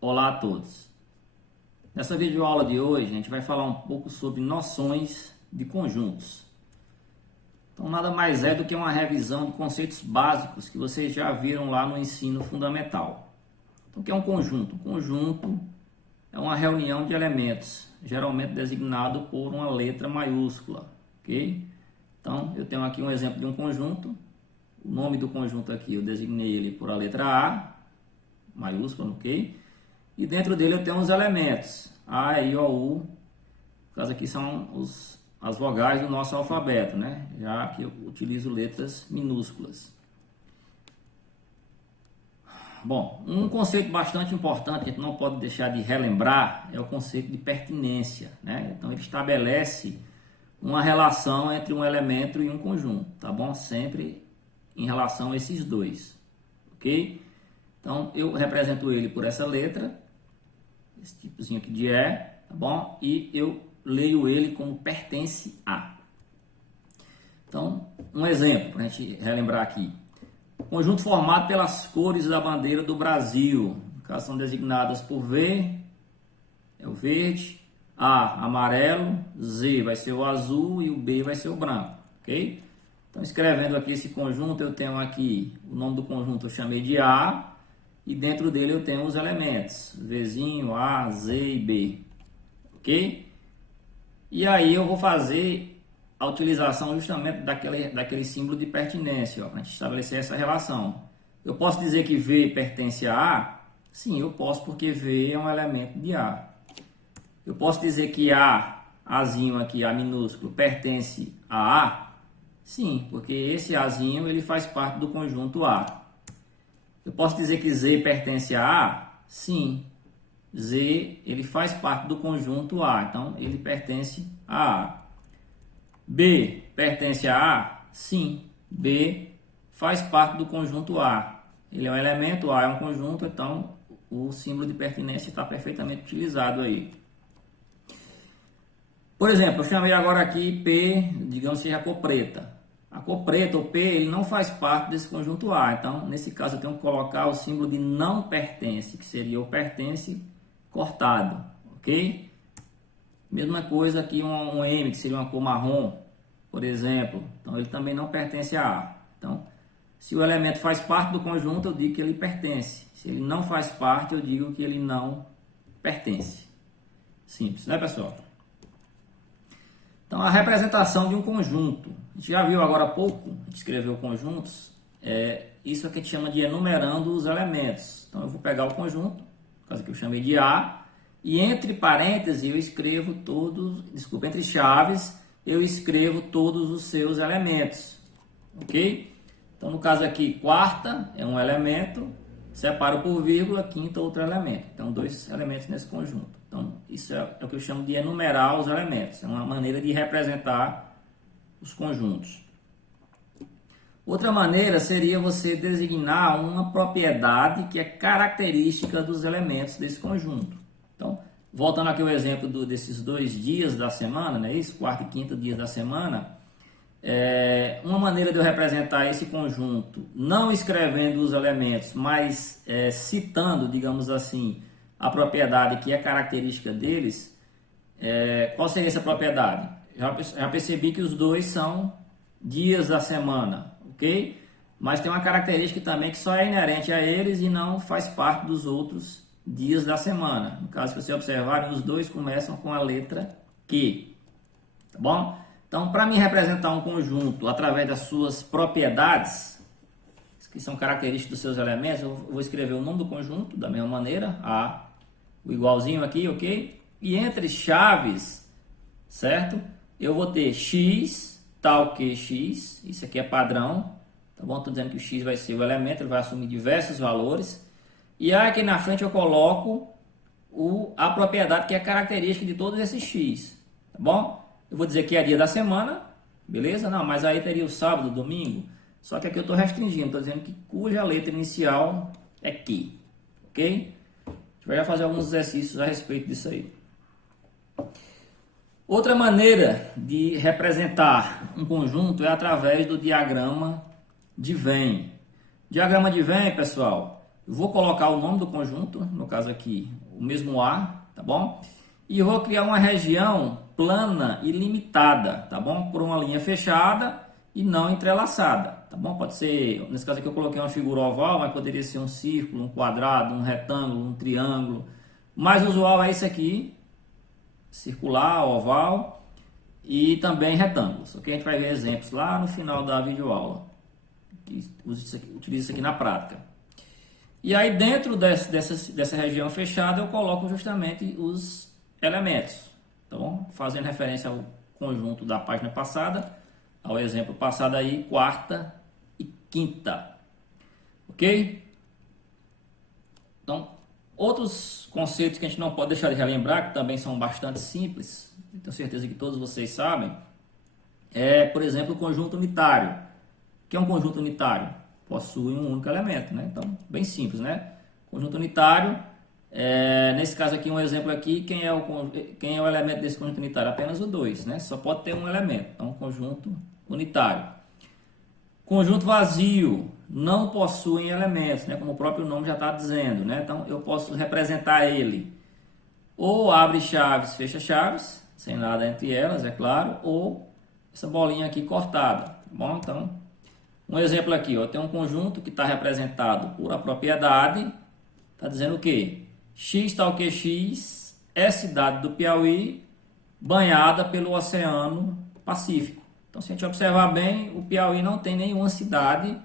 Olá a todos. Nessa videoaula de hoje, a gente vai falar um pouco sobre noções de conjuntos. Então, nada mais é do que uma revisão de conceitos básicos que vocês já viram lá no ensino fundamental. Então, o que é um conjunto? Um conjunto é uma reunião de elementos, geralmente designado por uma letra maiúscula, ok? Então, eu tenho aqui um exemplo de um conjunto. O nome do conjunto aqui, eu designei ele por a letra A, maiúscula, ok? E dentro dele eu tenho os elementos A, I, O, U. No caso aqui são as vogais do nosso alfabeto, né? Já que eu utilizo letras minúsculas. Bom, um conceito bastante importante que a gente não pode deixar de relembrar é o conceito de pertinência, né? Então ele estabelece uma relação entre um elemento e um conjunto, tá bom? Sempre em relação a esses dois, ok? Então eu represento ele por essa letra, esse tipozinho aqui de E, tá bom? E eu leio ele como pertence a. Então, um exemplo para a gente relembrar aqui. Conjunto formado pelas cores da bandeira do Brasil. No caso, são designadas por V, é o verde, A, amarelo, Z vai ser o azul e o B vai ser o branco, ok? Então, escrevendo aqui esse conjunto, eu tenho aqui, o nome do conjunto eu chamei de A, e dentro dele eu tenho os elementos, Vzinho, A, Z e B, ok? E aí eu vou fazer a utilização justamente daquele símbolo de pertinência, para a gente estabelecer essa relação. Eu posso dizer que V pertence a A? Sim, eu posso, porque V é um elemento de A. Eu posso dizer que Azinho aqui, A minúsculo, pertence a A? Sim, porque esse Azinho ele faz parte do conjunto A. Eu posso dizer que Z pertence a A? Sim. Z ele faz parte do conjunto A, então ele pertence a A. B pertence a A? Sim. B faz parte do conjunto A. Ele é um elemento, A é um conjunto, então o símbolo de pertinência está perfeitamente utilizado aí. Por exemplo, eu chamei agora aqui P, digamos que seja a cor preta. A cor preta, o P, ele não faz parte desse conjunto A. Então, nesse caso, eu tenho que colocar o símbolo de não pertence, que seria o pertence cortado, ok? Mesma coisa aqui um M, que seria uma cor marrom, por exemplo. Então, ele também não pertence a A. Então, se o elemento faz parte do conjunto, eu digo que ele pertence. Se ele não faz parte, eu digo que ele não pertence. Simples, né, pessoal? Então, a representação de um conjunto. A gente já viu agora há pouco, a gente escreveu conjuntos, isso é que a gente chama de enumerando os elementos. Então, eu vou pegar o conjunto, no caso que eu chamei de A, e entre parênteses eu escrevo entre chaves, eu escrevo todos os seus elementos, ok? Então, no caso aqui, quarta é um elemento, separo por vírgula, quinta outro elemento. Então, dois elementos nesse conjunto. Então, isso é o que eu chamo de enumerar os elementos. É uma maneira de representar os conjuntos. Outra maneira seria você designar uma propriedade que é característica dos elementos desse conjunto. Então, voltando aqui ao exemplo desses 2 dias da semana, né? Isso, quarta e quinta dias da semana. Uma maneira de eu representar esse conjunto, não escrevendo os elementos, mas citando, digamos assim, a propriedade que é característica deles. Qual seria essa propriedade? Já percebi que os dois são dias da semana, ok? Mas tem uma característica também que só é inerente a eles e não faz parte dos outros dias da semana. No caso, se você observar, os dois começam com a letra Q, tá bom? Então, para me representar um conjunto através das suas propriedades, que são características dos seus elementos, eu vou escrever o nome do conjunto da mesma maneira, o igualzinho aqui, ok? E entre chaves, certo? Eu vou ter x, tal que x, isso aqui é padrão, tá bom? Estou dizendo que o x vai ser o elemento, ele vai assumir diversos valores. E aqui na frente eu coloco a propriedade que é característica de todos esses x, tá bom? Eu vou dizer que é dia da semana, beleza? Não, mas aí teria o sábado, domingo. Só que aqui eu estou restringindo, estou dizendo que cuja letra inicial é Q, ok? A gente vai fazer alguns exercícios a respeito disso aí. Outra maneira de representar um conjunto é através do diagrama de Venn. Diagrama de Venn, pessoal, Eu vou colocar o nome do conjunto, no caso aqui, o mesmo A, tá bom? E eu vou criar uma região plana e limitada, tá bom? Por uma linha fechada e não entrelaçada, tá bom? Pode ser, nesse caso aqui eu coloquei uma figura oval, mas poderia ser um círculo, um quadrado, um retângulo, um triângulo. O mais usual é esse aqui, circular, oval e também retângulos, ok? A gente vai ver exemplos lá no final da videoaula, que utiliza isso aqui na prática. E aí dentro dessa região fechada eu coloco justamente os elementos, tá bom? Fazendo referência ao conjunto da página passada, ao exemplo passado aí, quarta e quinta, ok? Então, outros conceitos que a gente não pode deixar de relembrar, que também são bastante simples, tenho certeza que todos vocês sabem, por exemplo, o conjunto unitário. O que é um conjunto unitário? Possui um único elemento, né? Então, bem simples, né? Conjunto unitário, nesse caso aqui, um exemplo aqui, quem é o elemento desse conjunto unitário? Apenas o 2, né? Só pode ter um elemento, então, conjunto unitário. Conjunto vazio, não possuem elementos, né? Como o próprio nome já está dizendo, né? Então, eu posso representar ele ou abre chaves, fecha chaves, sem nada entre elas, é claro, ou essa bolinha aqui cortada, tá bom? Então, um exemplo aqui, ó, tem um conjunto que está representado por a propriedade, está dizendo o quê? X tal que X é cidade do Piauí banhada pelo Oceano Pacífico. Então, se a gente observar bem, o Piauí não tem nenhuma cidade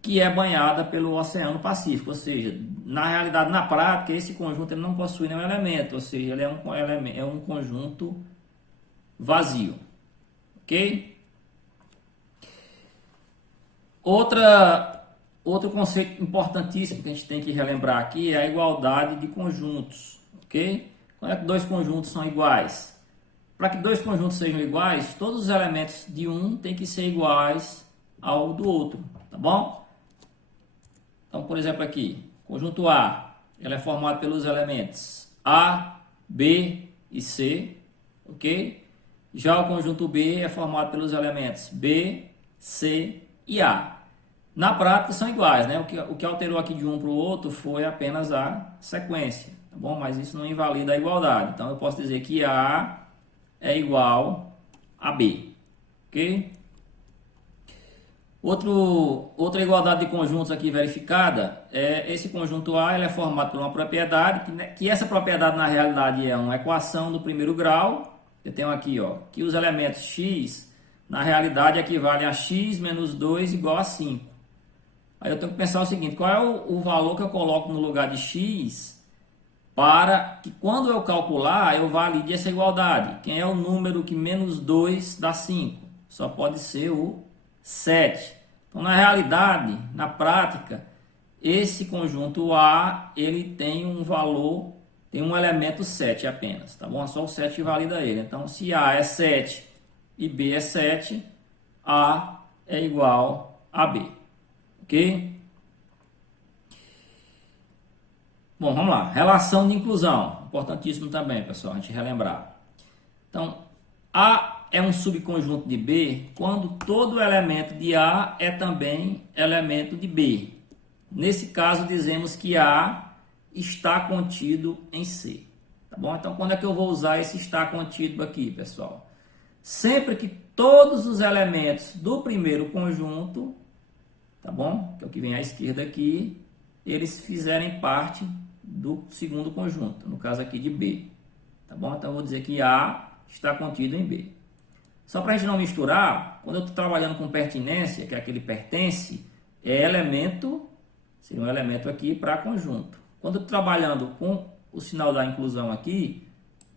que é banhada pelo Oceano Pacífico, ou seja, na realidade, na prática, esse conjunto ele não possui nenhum elemento, ou seja, ele é um conjunto vazio, ok? Outro conceito importantíssimo que a gente tem que relembrar aqui é a igualdade de conjuntos, ok? Quando é que dois conjuntos são iguais? Para que dois conjuntos sejam iguais, todos os elementos de um têm que ser iguais ao do outro, tá bom? Então, por exemplo aqui, conjunto A, ele é formado pelos elementos A, B e C, ok? Já o conjunto B é formado pelos elementos B, C e A. Na prática são iguais, né? O que alterou aqui de um para o outro foi apenas a sequência, tá bom? Mas isso não invalida a igualdade. Então eu posso dizer que A é igual a B, ok? Outra igualdade de conjuntos aqui verificada é esse conjunto A, ele é formado por uma propriedade, que essa propriedade na realidade é uma equação do primeiro grau. Eu tenho aqui, ó, que os elementos x na realidade equivalem a x menos 2 igual a 5. Aí eu tenho que pensar o seguinte, qual é o valor que eu coloco no lugar de x para que quando eu calcular eu valide essa igualdade. Quem é o número que menos 2 dá 5? Só pode ser o 7. Então, na realidade, na prática, esse conjunto A, ele tem um valor, tem um elemento 7 apenas, tá bom? Só o 7 valida ele. Então, se A é 7 e B é 7, A é igual a B, ok? Bom, vamos lá. Relação de inclusão, importantíssimo também, pessoal, a gente relembrar. Então, A é um subconjunto de B quando todo elemento de A é também elemento de B. Nesse caso, dizemos que A está contido em C. Tá bom? Então, quando é que eu vou usar esse está contido aqui, pessoal? Sempre que todos os elementos do primeiro conjunto, tá bom? Que é o que vem à esquerda aqui, eles fizerem parte do segundo conjunto, no caso aqui de B. Tá bom? Então, eu vou dizer que A está contido em B. Só para a gente não misturar, quando eu estou trabalhando com pertinência, que é aquele pertence, é elemento, seria um elemento aqui para conjunto. Quando eu estou trabalhando com o sinal da inclusão aqui,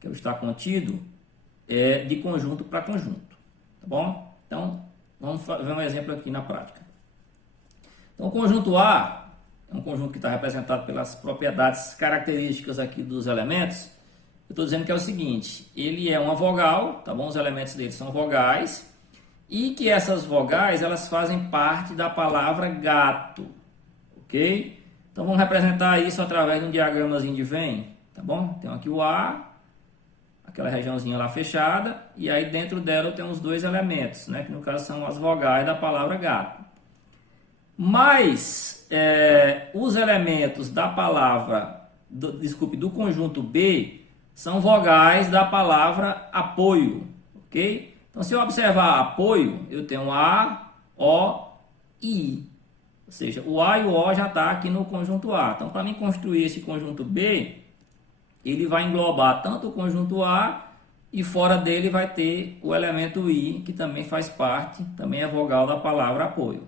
que é o está contido, é de conjunto para conjunto. Tá bom? Então, vamos ver um exemplo aqui na prática. Então, o conjunto A é um conjunto que está representado pelas propriedades características aqui dos elementos. Eu estou dizendo que é o seguinte, ele é uma vogal, tá bom? Os elementos dele são vogais, e que essas vogais, elas fazem parte da palavra gato, ok? Então, vamos representar isso através de um diagramazinho de Venn, tá bom? Tem aqui o A, aquela regiãozinha lá fechada, e aí dentro dela eu tenho os dois elementos, né? Que no caso são as vogais da palavra gato. Mas os elementos da palavra, do conjunto B, são vogais da palavra apoio, ok? Então, se eu observar apoio, eu tenho A, O e I. Ou seja, o A e o O já está aqui no conjunto A. Então, para mim construir esse conjunto B, ele vai englobar tanto o conjunto A e fora dele vai ter o elemento I, que também faz parte, também é vogal da palavra apoio.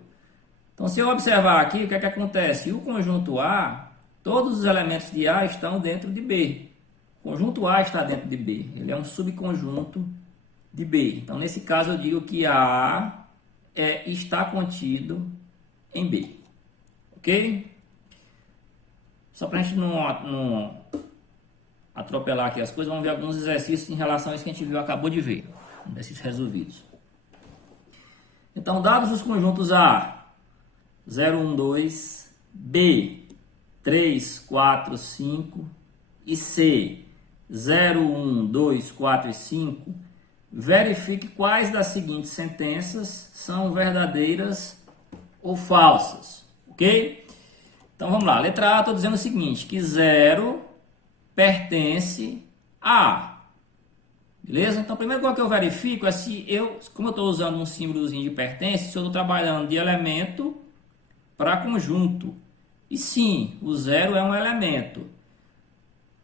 Então, se eu observar aqui, o que é que acontece? O conjunto A, todos os elementos de A estão dentro de B. O conjunto A está dentro de B. Ele é um subconjunto de B. Então, nesse caso, eu digo que A está contido em B. Ok? Só para a gente não atropelar aqui as coisas, vamos ver alguns exercícios em relação a isso que a gente acabou de ver. Exercícios resolvidos. Então, dados os conjuntos A, 0, 1, 2, B, 3, 4, 5 e C, 0, 1, 2, 4 e 5, verifique quais das seguintes sentenças são verdadeiras ou falsas, ok? Então vamos lá, letra A, estou dizendo o seguinte, que 0 pertence a A, beleza? Então primeiro coisa que eu verifico é se como eu estou usando um símbolozinho de pertence, se eu estou trabalhando de elemento para conjunto. E sim, o 0 é um elemento.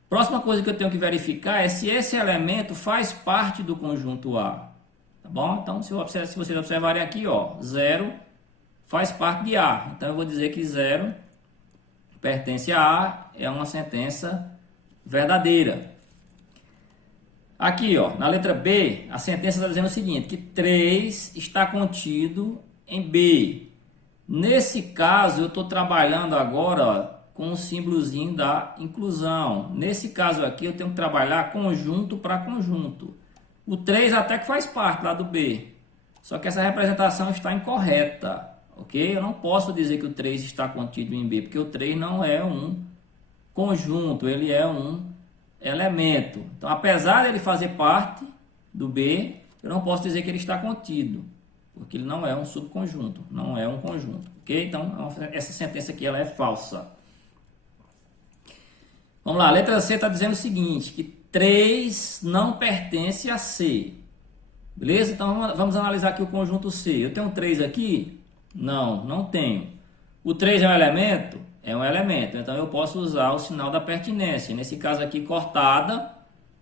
Próxima coisa que eu tenho que verificar é se esse elemento faz parte do conjunto A. Tá bom? Então, se vocês observarem aqui, ó, 0 faz parte de A. Então, eu vou dizer que 0 pertence a A, é uma sentença verdadeira. Aqui, ó, na letra B, a sentença está dizendo o seguinte, que 3 está contido em B. Nesse caso, eu estou trabalhando agora, ó, com o símbolozinho da inclusão. Nesse caso aqui, eu tenho que trabalhar conjunto para conjunto. O 3 até que faz parte lá do B. Só que essa representação está incorreta, ok? Eu não posso dizer que o 3 está contido em B, porque o 3 não é um conjunto, ele é um elemento. Então, apesar de ele fazer parte do B, eu não posso dizer que ele está contido, porque ele não é um subconjunto, não é um conjunto, ok? Então, essa sentença aqui ela é falsa. Vamos lá, a letra C está dizendo o seguinte, que 3 não pertence a C, beleza? Então, vamos analisar aqui o conjunto C. Eu tenho 3 aqui? Não, não tenho. O 3 é um elemento? É um elemento, então eu posso usar o sinal da pertinência, nesse caso aqui cortada,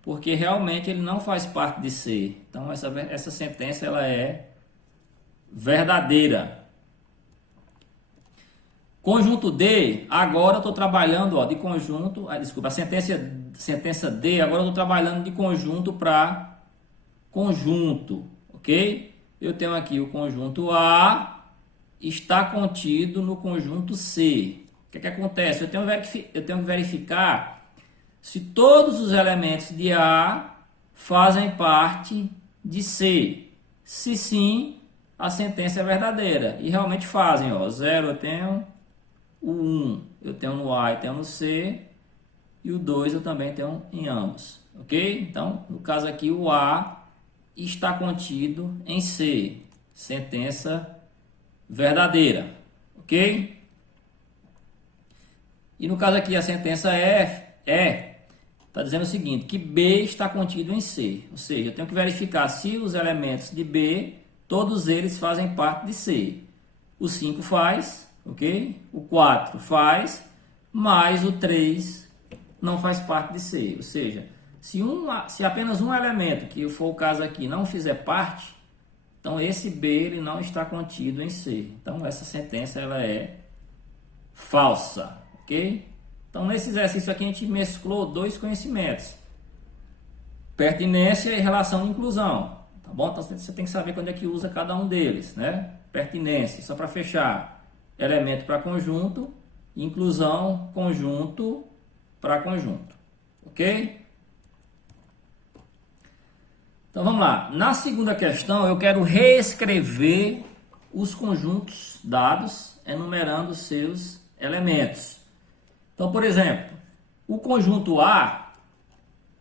porque realmente ele não faz parte de C. Então, essa sentença ela é verdadeira. Conjunto D, agora eu estou trabalhando, ó, de conjunto, desculpa, a sentença D, agora eu estou trabalhando de conjunto para conjunto, ok? Eu tenho aqui o conjunto A, está contido no conjunto C. O que é que acontece? Eu tenho que verificar se todos os elementos de A fazem parte de C. Se sim, a sentença é verdadeira. E realmente fazem, ó. 0 eu tenho, o 1 eu tenho no A e tenho no C, e o 2 eu também tenho em ambos, ok? Então, no caso aqui, o A está contido em C. Sentença verdadeira, ok? E no caso aqui, a sentença está dizendo o seguinte, que B está contido em C. Ou seja, eu tenho que verificar se os elementos de B, todos eles fazem parte de C. O 5 faz, ok? O 4 faz, mas o 3 não faz parte de C. Ou seja, se apenas um elemento, que for o caso aqui, não fizer parte, então esse B ele não está contido em C. Então essa sentença ela é falsa, ok? Então nesse exercício aqui a gente mesclou dois conhecimentos, pertinência e relação de inclusão, tá bom? Então você tem que saber quando é que usa cada um deles, né? Pertinência, só para fechar, elemento para conjunto, inclusão, conjunto para conjunto, ok? Então vamos lá, na segunda questão eu quero reescrever os conjuntos dados, enumerando seus elementos. Então, por exemplo, o conjunto A,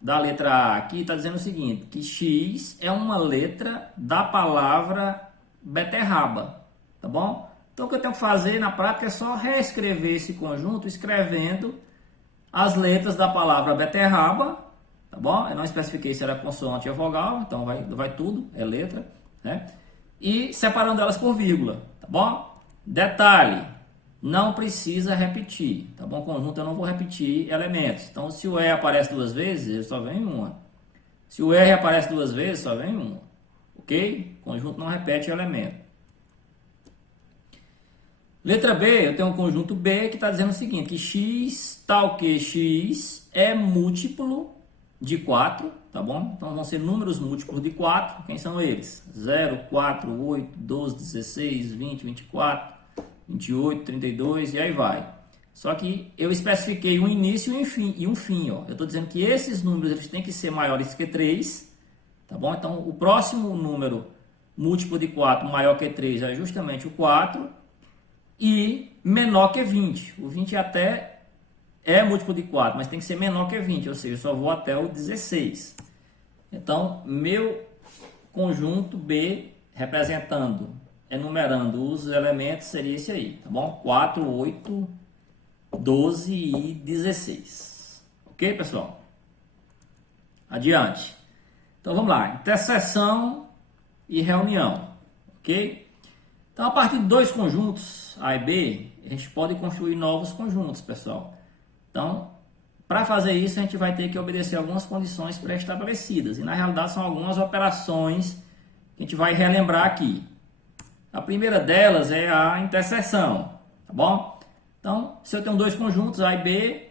da letra A aqui, está dizendo o seguinte, que X é uma letra da palavra beterraba, tá bom? Então o que eu tenho que fazer na prática é só reescrever esse conjunto escrevendo as letras da palavra beterraba, tá bom? Eu não especifiquei se era consoante ou vogal, então vai tudo, é letra, né? E separando elas por vírgula, tá bom? Detalhe, não precisa repetir, tá bom? Conjunto eu não vou repetir elementos. Então se o E aparece duas vezes, ele só vem uma. Se o R aparece duas vezes, só vem uma. Ok? Conjunto não repete elemento. Letra B, eu tenho um conjunto B que está dizendo o seguinte, que x tal que x é múltiplo de 4, tá bom? Então vão ser números múltiplos de 4, quem são eles? 0, 4, 8, 12, 16, 20, 24, 28, 32 e aí vai. Só que eu especifiquei um início e um fim, ó. Eu estou dizendo que esses números eles têm que ser maiores que 3, tá bom? Então o próximo número múltiplo de 4 maior que 3 é justamente o 4 e menor que 20. O 20 até é múltiplo de 4, mas tem que ser menor que 20, ou seja, eu só vou até o 16. Então, meu conjunto B representando, enumerando os elementos seria esse aí, tá bom? 4, 8, 12 e 16. Ok, pessoal? Adiante. Então, vamos lá. Interseção e reunião, ok? Então, a partir de dois conjuntos, A e B, a gente pode construir novos conjuntos, pessoal. Então, para fazer isso, a gente vai ter que obedecer algumas condições pré-estabelecidas. E, na realidade, são algumas operações que a gente vai relembrar aqui. A primeira delas é a interseção, tá bom? Então, se eu tenho dois conjuntos, A e B,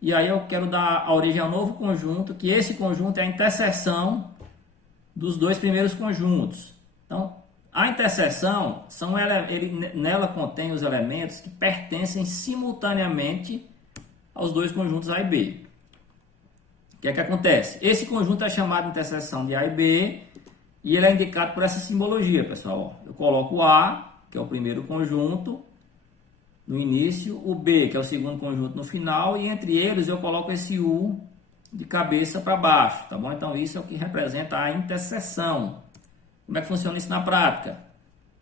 e aí eu quero dar a origem a um novo conjunto, que esse conjunto é a interseção dos dois primeiros conjuntos. Então, a interseção, nela contém os elementos que pertencem simultaneamente aos dois conjuntos A e B. O que é que acontece? Esse conjunto é chamado de interseção de A e B e ele é indicado por essa simbologia, pessoal. Eu coloco o A, que é o primeiro conjunto, no início, o B, que é o segundo conjunto no final, e entre eles eu coloco esse U de cabeça para baixo, tá bom? Então isso é o que representa a interseção. Como é que funciona isso na prática?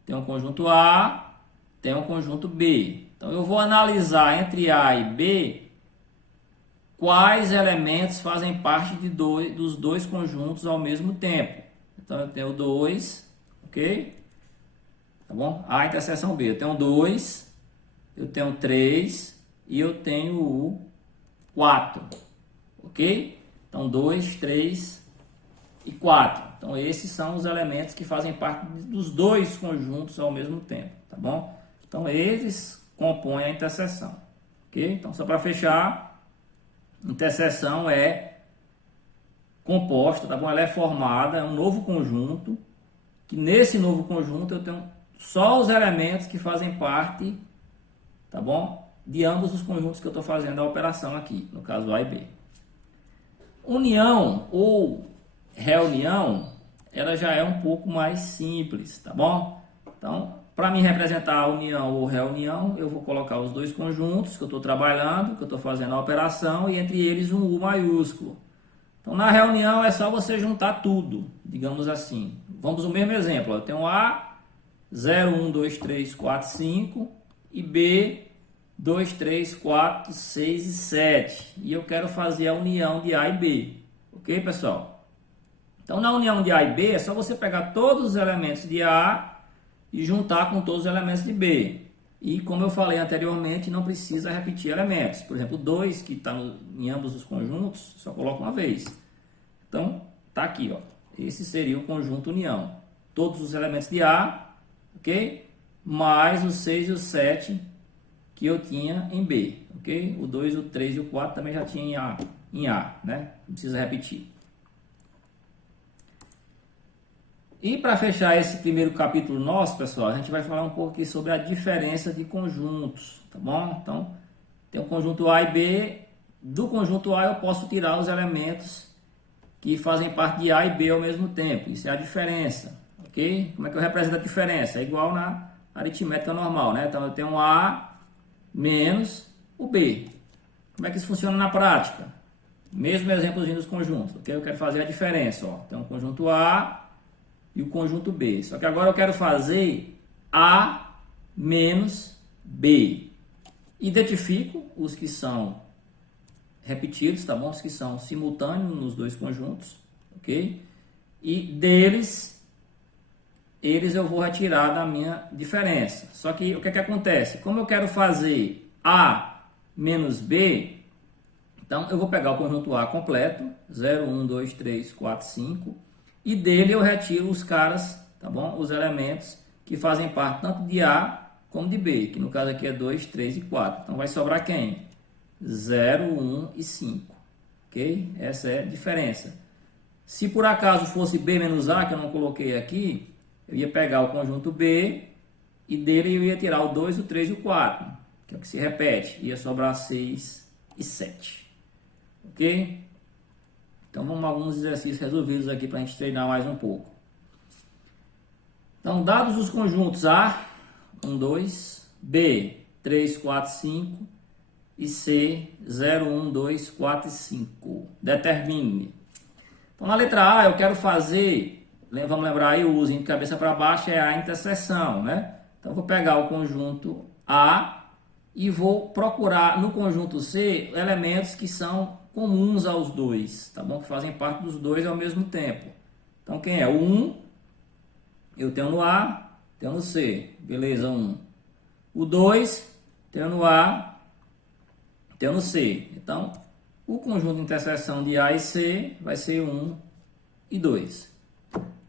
Tem um conjunto A, tem um conjunto B. Então eu vou analisar entre A e B quais elementos fazem parte dos dois conjuntos ao mesmo tempo. Então eu tenho 2, ok? Tá bom? A interseção B, eu tenho 2, eu tenho 3 e eu tenho o 4, ok? Então 2, 3 e 4. Então esses são os elementos que fazem parte dos dois conjuntos ao mesmo tempo, tá bom? Então eles compõem a interseção, ok? Então só para fechar, interseção é composta, tá bom? Ela é formada, é um novo conjunto, que nesse novo conjunto eu tenho só os elementos que fazem parte, tá bom? De ambos os conjuntos que eu estou fazendo a operação aqui, no caso A e B. União ou reunião, ela já é um pouco mais simples, tá bom? Então, para me representar a união ou reunião, eu vou colocar os dois conjuntos que eu estou trabalhando, que eu estou fazendo a operação, e entre eles um U maiúsculo. Então, na reunião é só você juntar tudo, digamos assim. Vamos ao mesmo exemplo. Eu tenho A, 0, 1, 2, 3, 4, 5, e B, 2, 3, 4, 6 e 7. E eu quero fazer a união de A e B. Ok, pessoal? Então, na união de A e B, é só você pegar todos os elementos de A e juntar com todos os elementos de B. E, como eu falei anteriormente, não precisa repetir elementos. Por exemplo, 2, que está em ambos os conjuntos, só coloca uma vez. Então, está aqui, ó. Esse seria o conjunto união. Todos os elementos de A, ok? Mais os 6 e o 7 que eu tinha em B, ok? O 2, o 3 e o 4 também já tinha em A, né? Não precisa repetir. E para fechar esse primeiro capítulo nosso, pessoal, a gente vai falar um pouco aqui sobre a diferença de conjuntos, tá bom? Então, tem o conjunto A e B. Do conjunto A eu posso tirar os elementos que fazem parte de A e B ao mesmo tempo. Isso é a diferença, ok? Como é que eu represento a diferença? É igual na aritmética normal, né? Então, eu tenho um A menos o B. Como é que isso funciona na prática? Mesmo exemplozinho dos conjuntos, ok? Eu quero fazer a diferença, ó. Tem um conjunto A e o conjunto B. Só que agora eu quero fazer A menos B. Identifico os que são repetidos, tá bom? Os que são simultâneos nos dois conjuntos, ok? E eles eu vou retirar da minha diferença. Só que o que acontece? Como eu quero fazer A menos B, então eu vou pegar o conjunto A completo, 0, 1, 2, 3, 4, 5, e dele eu retiro os caras, tá bom? Os elementos que fazem parte tanto de A como de B, que no caso aqui é 2, 3 e 4. Então vai sobrar quem? 0, 1 e 5, ok? Essa é a diferença. Se por acaso fosse B menos A, que eu não coloquei aqui, eu ia pegar o conjunto B e dele eu ia tirar o 2, o 3 e o 4, que é o que se repete. Ia sobrar 6 e 7. Ok? Então vamos a alguns exercícios resolvidos aqui para a gente treinar mais um pouco. Então, dados os conjuntos A, 1, 2, B, 3, 4, 5 e C, 0, 1, 2, 4 e 5. Determine. Então, na letra A, eu quero fazer, vamos lembrar aí, o uso de cabeça para baixo é a interseção, né? Então, eu vou pegar o conjunto A e vou procurar no conjunto C elementos que são comuns aos dois, tá bom? Que fazem parte dos dois ao mesmo tempo. Então, quem é? O 1, eu tenho no A, tenho no C. Beleza, 1. O 2, tenho no A, tenho no C. Então, o conjunto de interseção de A e C vai ser 1 e 2.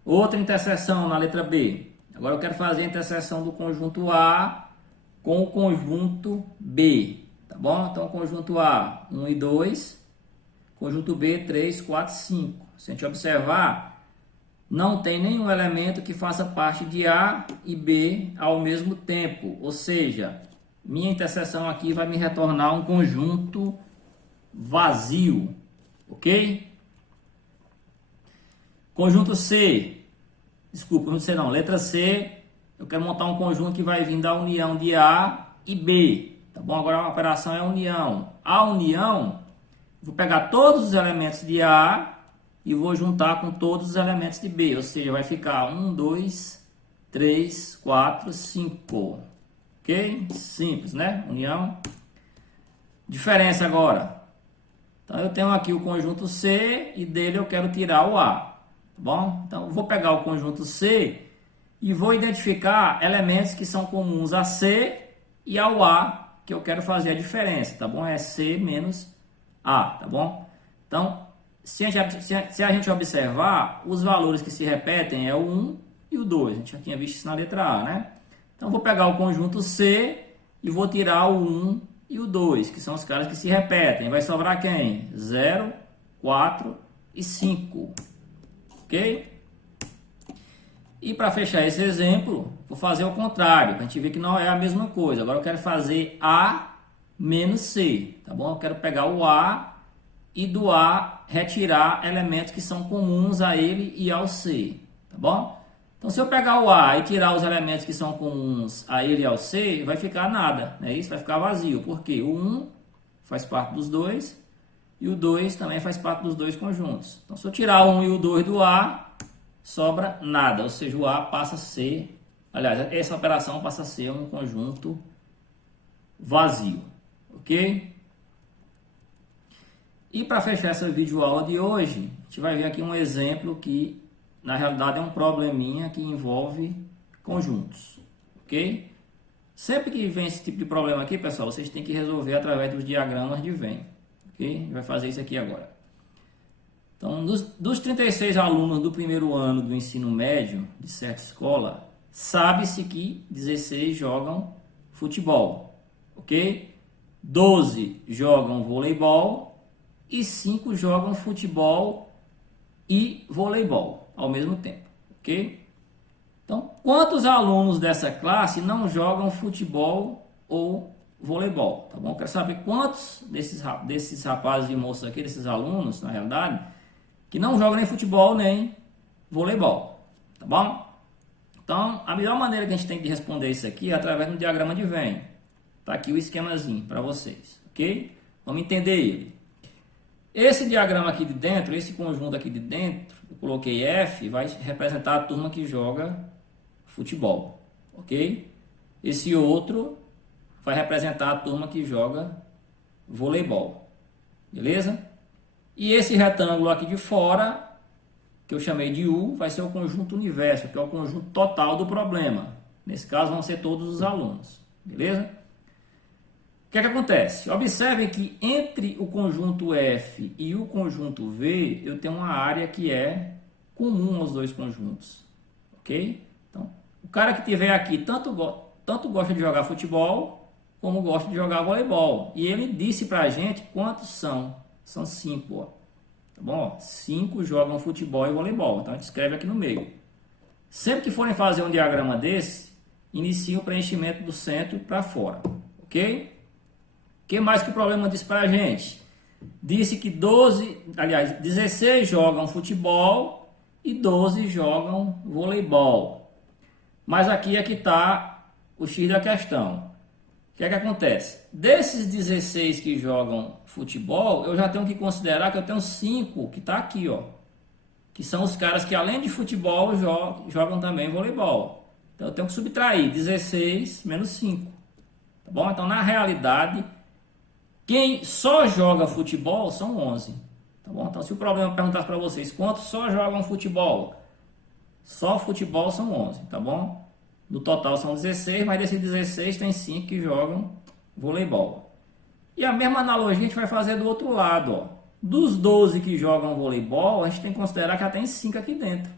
Outra interseção na letra B. Agora eu quero fazer a interseção do conjunto A com o conjunto B. Tá bom? Então, conjunto A, 1 e 2. Conjunto B, 3, 4, 5. Se a gente observar, não tem nenhum elemento que faça parte de A e B ao mesmo tempo. Ou seja, minha interseção aqui vai me retornar um conjunto vazio, ok? Conjunto C, desculpa, conjunto C não, letra C, eu quero montar um conjunto que vai vir da união de A e B, tá bom? Agora a operação é união. A união, vou pegar todos os elementos de A e vou juntar com todos os elementos de B, ou seja, vai ficar 1, 2, 3, 4, 5, ok? Simples, né? União. Diferença agora. Então, eu tenho aqui o conjunto C e dele eu quero tirar o A, tá bom? Então, eu vou pegar o conjunto C e vou identificar elementos que são comuns a C e ao A, que eu quero fazer a diferença, tá bom? É C menos A, tá bom? Então, se a gente observar, os valores que se repetem é o 1 e o 2. A gente já tinha visto isso na letra A, né? Então, eu vou pegar o conjunto C e vou tirar o 1 e o 2, que são os caras que se repetem. Vai sobrar quem? 0, 4 e 5. Ok? E para fechar esse exemplo, vou fazer o contrário, para a gente ver que não é a mesma coisa. Agora eu quero fazer A menos C, tá bom? Eu quero pegar o A e do A retirar elementos que são comuns a ele e ao C, tá bom? Então, se eu pegar o A e tirar os elementos que são comuns a ele e ao C, vai ficar nada, né? Isso vai ficar vazio, porque o 1 faz parte dos dois e o 2 também faz parte dos dois conjuntos. Então, se eu tirar o 1 e o 2 do A, sobra nada, ou seja, o A passa a ser, aliás, essa operação passa a ser um conjunto vazio, ok? E para fechar essa videoaula de hoje, a gente vai ver aqui um exemplo que na realidade é um probleminha que envolve conjuntos, ok? Sempre que vem esse tipo de problema aqui, pessoal, vocês têm que resolver através dos diagramas de Venn, ok? A gente vai fazer isso aqui agora. Então, dos 36 alunos do primeiro ano do ensino médio de certa escola, sabe-se que 16 jogam futebol, ok? 12 jogam voleibol e 5 jogam futebol e voleibol ao mesmo tempo, ok? Então, quantos alunos dessa classe não jogam futebol ou voleibol, tá bom? Quero saber quantos desses rapazes e moças aqui, desses alunos, na realidade, que não jogam nem futebol nem voleibol, tá bom? Então, a melhor maneira que a gente tem de responder isso aqui é através do diagrama de Venn. Tá aqui o esquemazinho para vocês, ok? Vamos entender ele. Esse diagrama aqui de dentro, esse conjunto aqui de dentro, eu coloquei F, vai representar a turma que joga futebol, ok? esse outro vai representar a turma que joga voleibol, beleza? E esse retângulo aqui de fora, que eu chamei de U, vai ser o conjunto universo, que é o conjunto total do problema. Nesse caso vão ser todos os alunos, beleza? O que é que acontece? Observem que entre o conjunto F e o conjunto V, eu tenho uma área que é comum aos dois conjuntos, ok? Então, o cara que tiver aqui tanto gosta de jogar futebol, como gosta de jogar voleibol. E ele disse pra gente quantos são. São 5, ó. Tá bom? 5 jogam futebol e voleibol. Então a gente escreve aqui no meio. Sempre que forem fazer um diagrama desse, inicie o preenchimento do centro para fora, ok? O que mais que o problema disse pra gente? Disse que 16 jogam futebol e 12 jogam voleibol. Mas aqui é que está o X da questão. O que é que acontece? Desses 16 que jogam futebol, eu já tenho que considerar que eu tenho 5 que está aqui, ó. Que são os caras que além de futebol jogam também voleibol. Então eu tenho que subtrair 16 menos 5. Tá bom? Então na realidade, quem só joga futebol são 11. Tá bom? Então se o problema perguntasse para vocês quantos só jogam futebol, só futebol são 11, tá bom? No total são 16, mas desses 16 tem 5 que jogam voleibol. E a mesma analogia a gente vai fazer do outro lado, ó. Dos 12 que jogam voleibol, a gente tem que considerar que já tem 5 aqui dentro,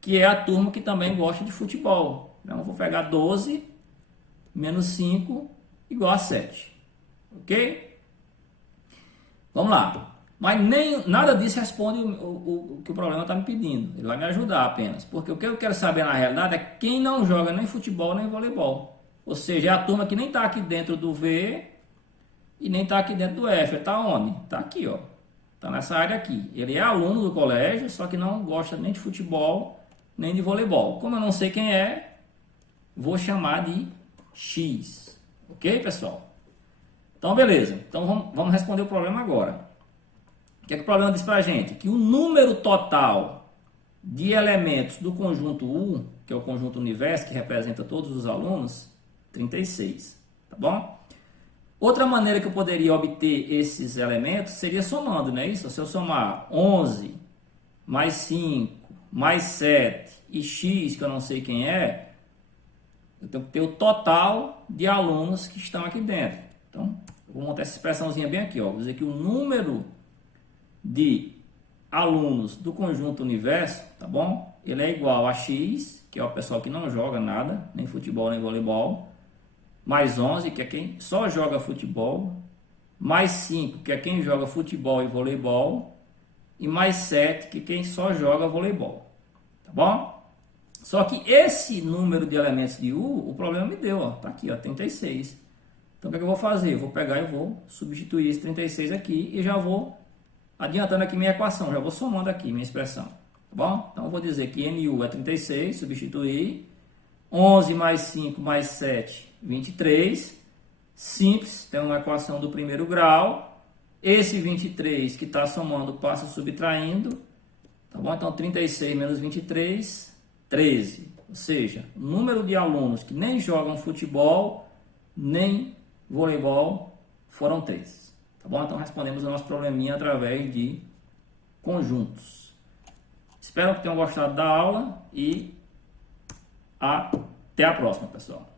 que é a turma que também gosta de futebol. Então eu vou pegar 12 menos 5 igual a 7. Ok? Vamos lá. Mas nada disso responde o que o problema está me pedindo. Ele vai me ajudar apenas. Porque o que eu quero saber na realidade é quem não joga nem futebol nem voleibol. Ou seja, é a turma que nem está aqui dentro do V e nem está aqui dentro do F. Está onde? Está aqui, ó. Está nessa área aqui. Ele é aluno do colégio, só que não gosta nem de futebol nem de voleibol. Como eu não sei quem é, vou chamar de X. Ok, pessoal? Então, beleza. Então, vamos responder o problema agora. O que é que o problema diz pra gente? Que o número total de elementos do conjunto U, que é o conjunto universo, que representa todos os alunos, 36. Tá bom? Outra maneira que eu poderia obter esses elementos seria somando, não é isso? Se eu somar 11 mais 5 mais 7 e x, que eu não sei quem é, eu tenho que ter o total de alunos que estão aqui dentro. Então, eu vou montar essa expressãozinha bem aqui, ó. Vou dizer que o número de alunos do conjunto universo, tá bom? Ele é igual a x, que é o pessoal que não joga nada, nem futebol nem voleibol, mais 11, que é quem só joga futebol, mais 5, que é quem joga futebol e voleibol, e mais 7, que é quem só joga voleibol, tá bom? Só que esse número de elementos de U, o problema me deu, ó, tá aqui, ó, 36. Então o que é que eu vou fazer? Eu vou pegar e vou substituir esse 36 aqui e já vou adiantando aqui minha equação, já vou somando aqui minha expressão, tá bom? Então eu vou dizer que NU é 36, substituir, 11 mais 5 mais 7, 23, simples, tem uma equação do primeiro grau, esse 23 que está somando passa subtraindo, tá bom? Então 36 menos 23, 13, ou seja, o número de alunos que nem jogam futebol, nem voleibol, foram 3. Tá bom? Então respondemos o nosso probleminha através de conjuntos. Espero que tenham gostado da aula e até a próxima, pessoal.